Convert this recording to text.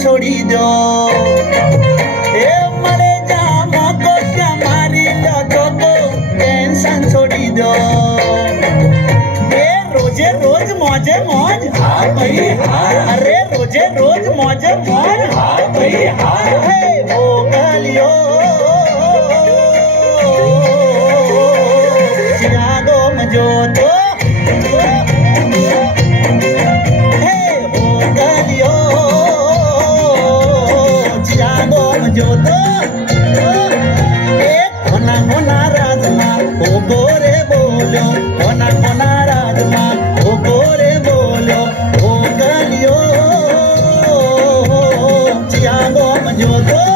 છોડી દો એ મળે જામ કો મારી લો તો ટેન્શન છોડી દો એ રોજે રોજ મોજે મોજ હા ભાઈ હા અરે રોજે રોજ મોજે મોજ હા ભાઈ હા હે ઓ ગલિયો ચિરાગો મજો તો जो तो एक होना राजमा ओ गोरे बोलो होना राजमा ओ गोरे बोलो ओ गलियो चियांगो जो तो